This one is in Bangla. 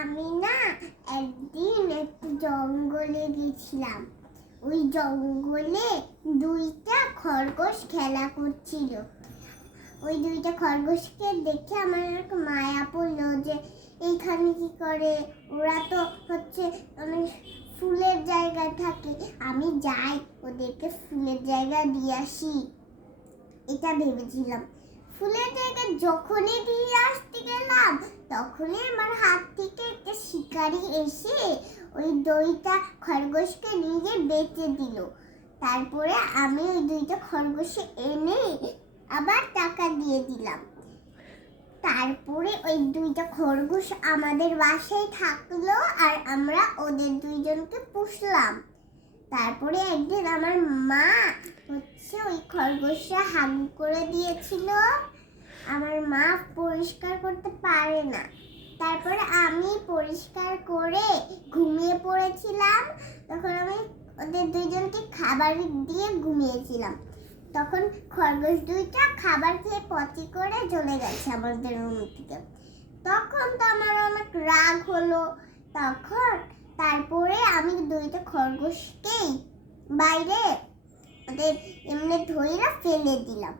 আমি না একদিন একটু জঙ্গলে গেছিলাম। ওই জঙ্গলে দুইটা খরগোশ খেলা করছিল। ওই দুইটা খরগোশকে দেখে আমার মায়া পড়ল যে, এইখানে কি করে? ওরা তো হচ্ছে অনেক ফুলের জায়গায় থাকে। আমি যাই, ওদেরকে ফুলের জায়গায় দিয়ে আসি। এটা ভেবেছিলাম। ফুলের জায়গায় যখনই দিয়ে আসতে গেলাম, তখনই আমার হাত থেকে একটা শিকারি এসে ওই দইটা খরগোশকে নিয়ে বেঁচে দিল। তারপরে আমি ওই দুইটা খরগোশে এনে আবার টাকা দিয়ে দিলাম। তারপরে ওই দুইটা খরগোশ আমাদের বাসায় থাকল আর আমরা ওদের দুইজনকে পুষলাম। তারপরে একদিন আমার মা হচ্ছে ওই খরগোশটা হাগু করে দিয়েছিল। আমার মা পরিষ্কার করতে পারে না। তারপরে আমি পরিষ্কার করে ঘুমিয়ে পড়েছিলাম। তখন আমি ওদের দুইজনকে খাবার দিয়ে ঘুমিয়েছিলাম। তখন খরগোশ দুইটা খাবার খেয়ে পচি করে চলে গেছে আমাদের রুম থেকে। তখন তো আমার অনেক রাগ হলো। তখন তারপরে আমি দুইটা খরগোশকেই বাইরে ওদের এমনি ধইরা ফেলে দিলাম।